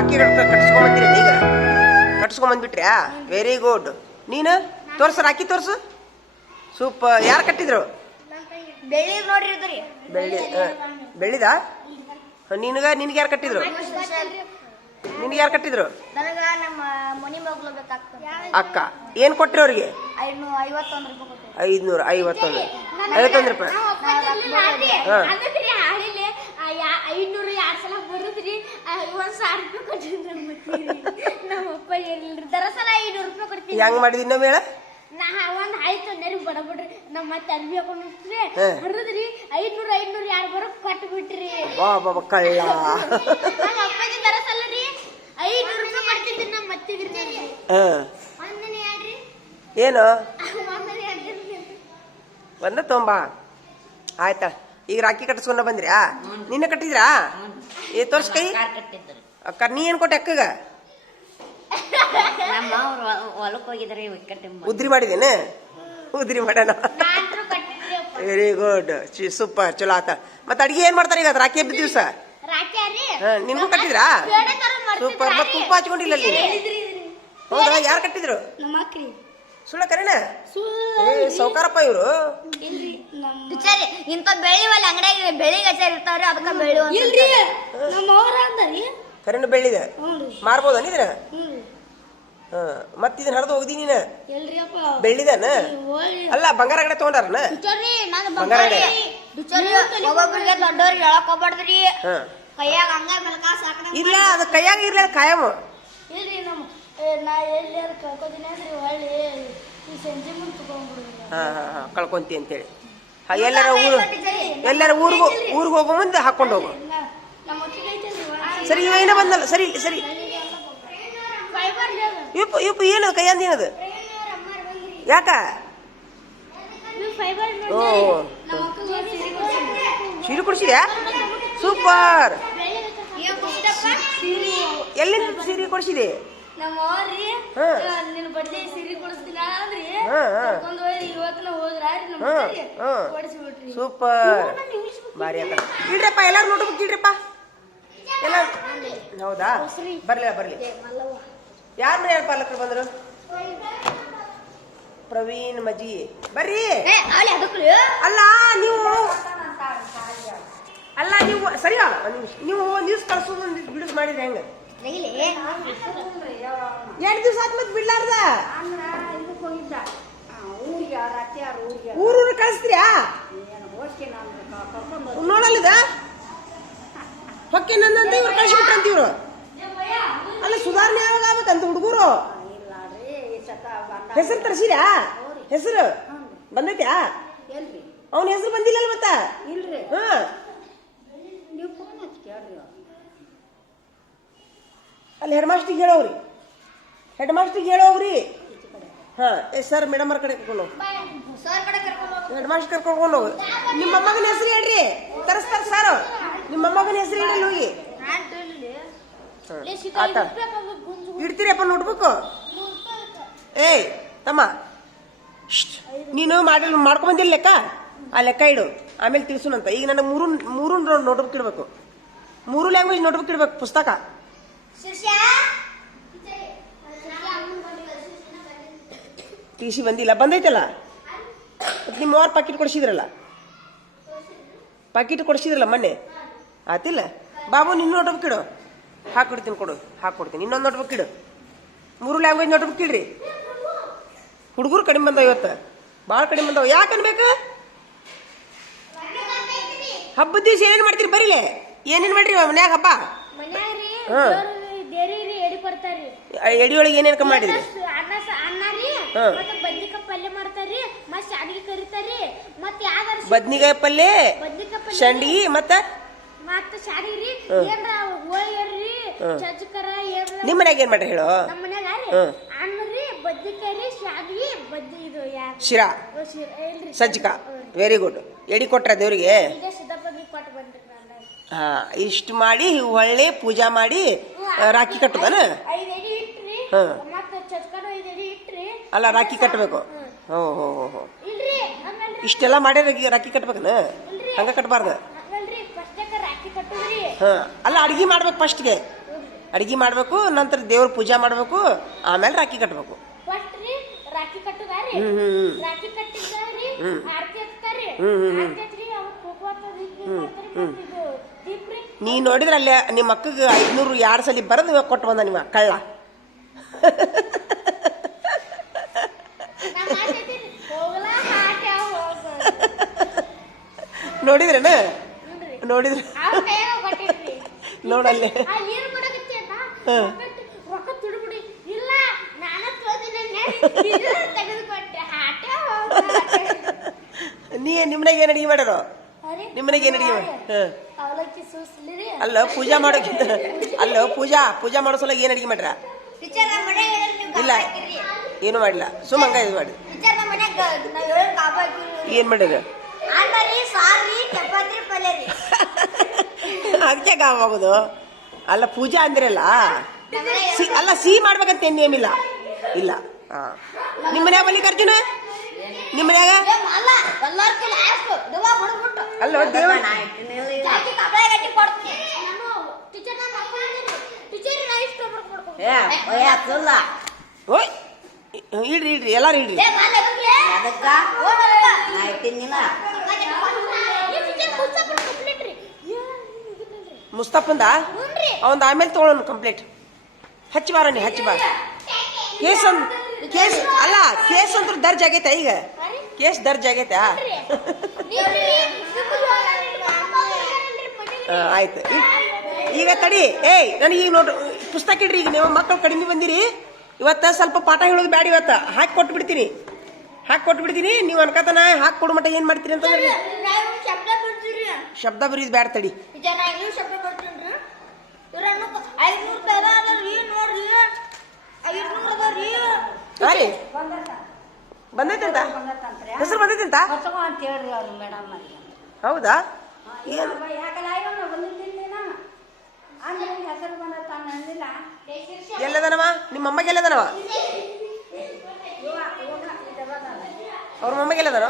ರಾಖಿ ಕಟ್ಸ್ಕೊಂಬಂದಿರಿ ಈಗ ಕಟ್ಸ್ಕೊಂಬಂದ್ಬಿಟ್ರ್ಯಾ very good ನೀನು ತೋರ್ಸು ರಾಖಿ ತೋರ್ಸು ಸೂಪರ್ ಯಾರು ಕಟ್ಟಿದ್ರು ಬೆಳ್ಳಿ ಬೆಳ್ಳಿದ ನಿನಗೆ ಯಾರು ಕಟ್ಟಿದ್ರು ನಿನಗೆ ಯಾರು ಕಟ್ಟಿದ್ರು ಅಕ್ಕ ಏನು ಕೊಟ್ರಿ ಅವ್ರಿಗೆ 551 ರೂಪಾಯಿ ಹಾಂ ಹೆಂಗ್ ಮಾಡಿದಿ ಇನ್ನೊಮ್ಮೆ ಹೇಳ ಆಯ್ತು ಬಡಬಿಡ್ರಿ ನಮ್ಮ ಮತ್ತೆ ಅರ್ಬಿ ಹಾಕೊಂಡು ಹರಿದ್ರಿ 500 ಯಾರು ಬರೋ ಕಟ್ ಬಿಟ್ರಿ ಬಾಬಾ ಕಳ್ಳ ನಮ್ಮ ಅಪ್ಪಾಜಿ ದರಸಲ್ಲರಿ 500 ರೂಪಾಯಿ ಕೊಡ್ತಿದ್ರಿ ನಮ್ಮ ಮತ್ತಿದ್ರಿ ಏನು ಬಂದ ತೊಂಬ ಆಯ್ತಾ ಈಗ ರಾಖಿ ಕಟ್ಟಿಸ್ಕೊಂಡ ಬಂದ್ರ್ಯಾ ನಿನ್ನೆ ಕಟ್ಟಿದ್ರಾ ಏ ತೋರ್ಸ್ ಕೈ ಅಕ್ಕ ನೀ ಏನ್ ಕೊಟ್ಟೆ ಅಕ್ಕಗ ಉದ್ರಿ ಮಾಡಿದೇನೆ ಉದ್ರಿ ಮಾಡೋಣ ವೆರಿ ಗುಡ್ ಸೂಪರ್ ಚಲೋ ಆತ ಮತ್ತೆ ಅಡಿಗೆ ಏನ್ ಮಾಡ್ತಾರೆ ಈಗ ರಾಖಿ ಹಬ್ಬದ ದಿವಸ ನಿನ್ಗೂ ಕಟ್ಟಿದ್ರಾ ಸೂಪರ್ ಮತ್ತೆ ತುಪ್ಪ ಹಚ್ಕೊಂಡಿಲ್ಲ ಹೌದಾ ಯಾರು ಕಟ್ಟಿದ್ರು ಸುಳ್ಳ ಕರೆನ ಸೌಕಾರಪ್ಪ ಇವರು ಇಂತ ಬೆಳ್ಳಿ ಒಳ್ಳೆ ಅಂಗಡಿಯಾಗ ಬೆಳ್ಳಿಗೆ ಹಚ್ಚಾರ ಇರ್ತಾವ್ರಿ ಅದಕ್ಕ ಬೆಳ್ಳಿ ಕರೆನ ಬೆಳ್ಳಿದೆ ಮಾರ್ಬೋದ ನೀನ ಮತ್ತ ಇದನ್ನ ಹರಿದು ಹೋಗ್ದಿ ನೀನ ಬೆಳ್ಳಿದನ ಅಲ್ಲ ಬಂಗಾರ ಗಡೆ ತಗೊಂಡಾರನ ಬಂಗಾರ ಗಡೆ ದೊಡ್ಡವ್ರಿಗೆ ಹೇಳಕ್ ಹೋಗ್ಬಾರ್ದ್ರಿ ಕೈಯಾಗ ಹಂಗ ಮೆಲ್ಕಾಸ್ ಹಾಕಿ ಇಲ್ಲ ಅದು ಕೈಯಾಗ ಇರ್ಲ ಕಾಯಂ ಇಲ್ರಿ ನಮ್ಮ ನಾ ಎಲ್ಲಾರು ಕಳ್ಕೊತೀನಿ ಅಂದ್ರೆ ಹೊಳ್ಳಿ ಈ ಸಂಜೆ ಮುಂದೆ ತಗೊಂಡ್ಬಿಡ್ರಿ ಕಳ್ಕೊಂತಿ ಅಂತೇಳಿ ಎಲ್ಲಾರ ಊರಿಗೆ ಹೋಗೋ ಮುಂದೆ ಹಾಕೊಂಡು ಹೋಗು ಸರಿ ಇವೇನ ಬಂದಲ್ಲ ಸರಿ ಸರಿ ಇಪ್ಪ ಏನು ಕೈಯಂದ ಏನದು ಯಾಕ ಓ ಸೀರೆ ಕೊಡ್ಸಿದ್ಯಾ ಸೂಪರ್ ಎಲ್ಲಿಂದ ಸೀರೆ ಕೊಡ್ಸಿದೆ ಸೂಪರ್ ಬಾರಿ ಆತ ಇಡ್ರಪ್ಪ ಎಲ್ಲಾರು ನೋಡ್ಬೇಕು ಇಡ್ರಪ್ಪ ಎಲ್ಲ ಹೌದಾ ಬರ್ಲಿ ಯಾರು ಯಾರು ಪಾಲಕರು ಬಂದ್ರು ಪ್ರವೀಣ್ ಮಜಿ ಬರ್ರಿ ಅಲ್ಲ ನೀವು ಸರಿ ನೀವು ನ್ಯೂಸ್ ಕಳ್ಸೋದು ಬಿಡುಸ್ ಮಾಡಿದ್ರೆ ಹೆಂಗ 2 ದಿವಸ ಆದ್ಮೇಲೆ ಬಿಡ್ಲಾರ್ದ ಊರೂರು ಕಳಿಸ್ತೀರಾ ನೋಡಲ್ಲಿದ ಹೊಕ್ಕೆ ನಂದಂತ ಇವ್ರು ಕಳಿಸ್ಬಿಟ್ರಂತ ಇವ್ರು ಅಲ್ಲ ಸುಧಾರಣೆ ಯಾವಾಗ ಆಗ್ಬೇಕಂತ ಹುಡುಗರು ಹೆಸರು ತರ್ಸಿರಾ ಹೆಸರು ಬಂದೈತ್ಯಾ ಅವನ ಹೆಸರು ಬಂದಿಲ್ಲ ಮತ್ತ ಅಲ್ಲಿ ಹೆಡ್ ಮಾಸ್ಟ್ರಿಗೆ ಹೇಳೋವ್ರಿ ಹಾ ಸರ್ ಮೇಡಮ್ ಅವ್ರ ಕಡೆ ಕರ್ಕೊಂಡು ಹೆಡ್ ಮಾಸ್ಟರ್ ಕರ್ಕೊಂಡು ಹೋಗು ನಿಮ್ಮ ಮೊಮ್ಮಗನ ಹೆಸರು ಹೇಳ್ರಿ ತರಿಸ್ತಾರ ಸರ್ ನಿಮ್ಮ ಮೊಮ್ಮಗನ ಹೆಸರು ಹೇಳಲ್ಲ ಹೋಗಿ ಆತ ಇಡ್ತೀರಪ್ಪ ನೋಡ್ಬೇಕು ಏಯ್ ತಮ್ಮ ನೀನು ಮಾಡ್ಕೊಂಬಂದಿಲ್ಲ ಲೆಕ್ಕ ಆ ಲೆಕ್ಕ ಇಡು ಆಮೇಲೆ ತಿಳಿಸುನಂತ ಈಗ ನನಗೆ ಮೂರು ನೋಟ್ಬುಕ್ ಇಡ್ಬೇಕು 3 ಲ್ಯಾಂಗ್ವೇಜ್ ನೋಟ್ಬುಕ್ ಇಡ್ಬೇಕು ಪುಸ್ತಕ ಟಿಸಿ ಬಂದಿಲ್ಲ ಬಂದೈತಲ್ಲ ನಿಮ್ಮ ಅವ್ರ ಪಾಕಿಟ್ ಕೊಡಿಸಿದ್ರಲ್ಲ ಮೊನ್ನೆ ಆತಿಲ್ಲ ಬಾಬು ನಿನ್ನ ನೋಟ್ಬುಕ್ ಇಡು ಹಾಕೊಡ್ತೀನಿ ಇನ್ನೊಂದು ನೋಟ್ಬುಕ್ ಇಡು 3 ಲ್ಯಾಂಗ್ವೇಜ್ ನೋಟ್ಬುಕ್ ಇಡ್ರಿ ಹುಡುಗರು ಕಡಿಮೆ ಬಂದಾವ ಇವತ್ತು ಭಾಳ ಕಡಿಮೆ ಬಂದಾವ ಯಾಕೆ ಅನ್ಬೇಕು ಹಬ್ಬದ ದಿವಸ ಏನೇನು ಮಾಡ್ತೀರಿ ಬರೀಲೆ ಏನೇನು ಮಾಡ್ರಿ ಮನ್ಯಾಗ ಹಬ್ಬ ಎಡಿಯೊಳಗೆ ಏನೇನು ಮಾಡಿದ್ರಿ ಬದ್ನಿಕಾಯಿ ಪಲ್ಯ ಸಂಡಿಗೆ ಮತ್ತೆ ನಿಮ್ಮ ಮನ್ಯಾಗ ಏನ್ ಮಾಡ್ರಿ ಹೇಳು ಶಿರಾ ಸಜ್ಜಕ ವೆರಿ ಗುಡ್ ಎಡಿ ಕೊಟ್ರ ದೇವ್ರಿಗೆ ಹಾ ಇಷ್ಟು ಮಾಡಿ ಒಳ್ಳೆ ಪೂಜಾ ಮಾಡಿ ರಾಖಿ ಕಟ್ಟುದನ ಅಲ್ಲ ರಾಖಿ ಕಟ್ಟಬೇಕು ಹೋ ಇಷ್ಟೆಲ್ಲ ಮಾಡಿ ರಾಖಿ ಕಟ್ಬೇಕನ ಹಂಗ ಕಟ್ಬಾರ್ದು ಅಲ್ಲ ಅಡ್ಗೆ ಮಾಡ್ಬೇಕು ಫಸ್ಟ್ಗೆ ಅಡಿಗೆ ಮಾಡ್ಬೇಕು, ನಂತರ ದೇವ್ರ ಪೂಜಾ ಮಾಡ್ಬೇಕು, ಆಮೇಲೆ ರಾಖಿ ಕಟ್ಬೇಕು. ಫಸ್ಟ್ ರೀ ರಾಖಿ ಕಟ್ಟುದಾರಿ, ರಾಖಿ ಕಟ್ಟಿದ್ದಾರಿ ಆರತಿ ಹಚ್ತಾರಿ, ಆರತಿ ಹಚ್ರಿ ಅವಾಗ ಹೋಗುವಂತ ದೀಪ್ರಿ. ನೀ ನೋಡಿದ್ರ ಅಲ್ಲಿ ನಿಮ್ಮ ಅಕ್ಕಗೆ 500 2 ಸಲ ಬರದು ಕೊಟ್ಟು ಬಂದ ನಿಮ್ಮ ಕಳ್ಳ. ನೋಡಿದ್ರೇನ? ನೋಡಿದ್ರ ನೋಡಲ್ಲೇ ರೊಕ್ಕ ತುಡುಬಿಡಿ ಇಲ್ಲ ನಾನ ನೀ ನಿಮ್ಮನೆಗೆ ಏನು ಅಡಿಗೆ ಮಾಡ್ಯಾರೋ? ನಿಮ್ಮನೆಗೆ ಏನು ಅಡಿಗೆ ಮಾಡಿ? ಅಲ್ಲ ಪೂಜಾ ಮಾಡೋಕ್ಕಿಂತ ಅಲ್ಲ ಪೂಜಾ ಮಾಡೋ ಸಲ ಏನು ಅಡಿಗೆ ಮಾಡ್ರ? ಇಲ್ಲ ಏನು ಮಾಡಿಲ್ಲ, ಸುಮ್ಮಂಗ ಇದು ಮಾಡಿ. ಏನ್ ಮಾಡಿರ? ಅದಕ್ಕೆ ಗಾವಾಗೋದು ಅಲ್ಲ. ಪೂಜಾ ಅಂದಿರಲ್ಲ ಅಲ್ಲ, ಸಿಹಿ ಮಾಡ್ಬೇಕಂತ ಏನ್ ನೇಮಿಲ್ಲ. ಇಲ್ಲ ನಿಮ್ಮ ಮನ್ಯಾಗ ಮಲ್ಲಿಕಾರ್ಜುನ, ನಿಮ್ಮ ಮನ್ಯಾಗ ಅಲ್ಲ ದೇವ ಓಯ್ ಇಡ್ರಿ ಎಲ್ಲಾರು ಇಡ್ರಿ. ಮುಸ್ತಫಂದ ಅವಂದ ಆಮೇಲೆ ತಗೊಳ್ಳೋಣ ಕಂಪ್ಲೇಂಟ್. ಹಚ್ಚಿ ಬಾರಣ್ಣಿ, ಹಚ್ಚಿ ಬಾರ. ಕೇಸ್ ಅಲ್ಲ, ಕೇಸ್ ಅಂತೂ ದರ್ಜ್ ಆಗೈತೆ. ಈಗ ಕೇಸ್ ದರ್ಜ್ ಆಗೈತೆ. ಆಯ್ತು ಈಗ ತಡಿ. ನನಗೆ ಈಗ ನೋಡ್ರಿ ಪುಸ್ತಕ ಇಡ್ರಿ. ಈಗ ನೀವು ಮಕ್ಕಳು ಕಡಿಮೆ ಬಂದಿರಿ, ಇವತ್ತ ಸ್ವಲ್ಪ ಪಾಠ ಹೇಳೋದು ಬ್ಯಾಡ. ಇವತ್ತ ಹಾಕಿ ಕೊಟ್ಬಿಡ್ತೀನಿ, ನೀವು ಅನ್ಕತನ ಹಾಕಿ ಕೊಡು ಮಟ್ಟ ಏನ್ ಮಾಡ್ತೀರಿ ಅಂತಂದ್ರೆ ಶಬ್ದ ಬರೀದ್ ಬ್ಯಾಡ. ತಡಿ ಬಂದೈತಂತ ಹೆಸರು ಬಂದೈತಂತ. ಹೌದಾ? ಎಲ್ಲದನವ ನಿಮ್ಮ ಅಮ್ಮಗೆ? ಎಲ್ಲದನವ ಅವ್ರ ಮೊಮ್ಮಗೆ? ಎಲ್ಲದನ